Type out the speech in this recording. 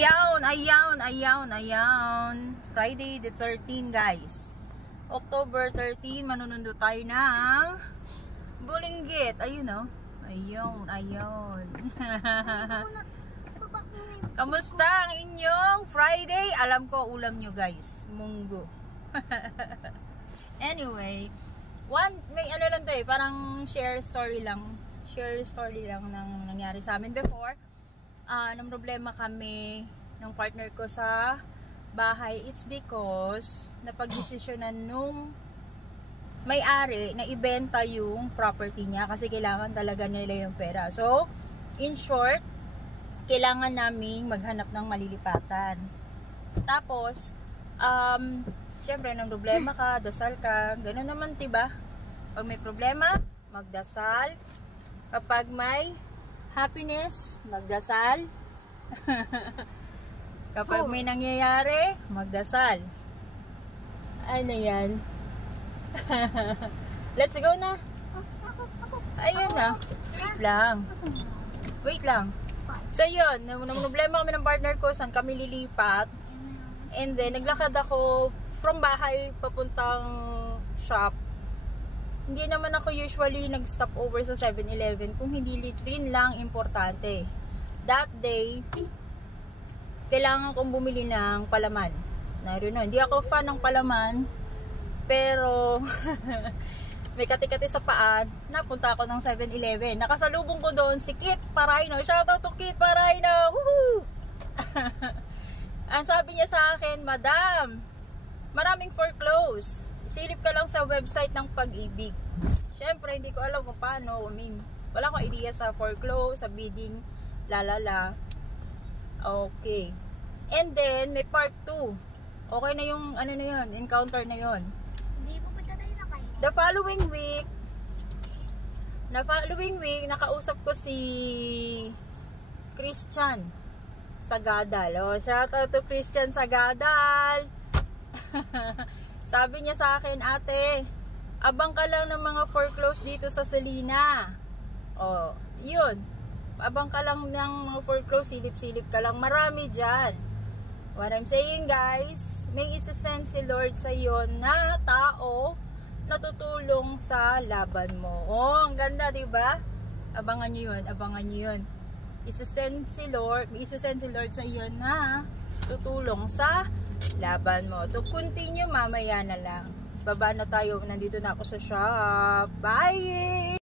Ayawn. Friday the 13 guys. October 13, manunundo tayo ng Bulinggit. Ayun o. Ayun. Kamusta ang inyong Friday? Alam ko ulam nyo guys. Munggo. Anyway, may ano lang tayo, parang share story lang ng nangyari sa amin before. Nang problema kami ng partner ko sa bahay, it's because napag-desisyonan nung may-ari na ibenta yung property niya kasi kailangan talaga nila yung pera. So, in short, kailangan naming maghanap ng malilipatan. Tapos, syempre, nang problema ka, dasal ka, gano'n naman, diba? Pag may problema, magdasal. Kapag may happiness, magdasal. Kapag may nangyayari, magdasal. Ano yan? Let's go na. Ayun na. Wait lang. So yun, nung problema kami ng partner ko, saan kami lilipat. And then, naglakad ako from bahay papuntang shop. Hindi naman ako usually nag-stop over sa 7-Eleven kung hindi rin lang importante. That day, kailangan kong bumili ng palaman. Hindi ako fan ng palaman, pero may kati-kati sa paan, napunta ako ng 7-Eleven. Nakasalubong ko doon si Kit Parayno. Shoutout to Kit Parayno! Woohoo! Ang sabi niya sa akin, Madam, maraming foreclose. Silip ka lang sa website ng Pag-ibig. Siyempre, hindi ko alam kung paano. Wala akong idea sa foreclose, sa bidding, lalala. Okay. And then, may part 2. Okay na yung, ano na yun, encounter na yun. Hindi po tayo na kayo. The following week, nakausap ko si Christian Sagadal. Shout out to Christian Sagadal. Sabi niya sa akin, ate, abang ka lang ng mga foreclose dito sa Salina. Yun. Abang ka lang ng mga foreclose, silip-silip ka lang. Marami dyan. What I'm saying guys, may isasend si Lord sa iyo na tao na tutulong sa laban mo. Ang ganda, diba? Abangan nyo yun. May isasend si Lord sa iyo na tutulong sa laban mo. To continue, mamaya na lang. Baba na tayo. Nandito na ako sa shop. Bye!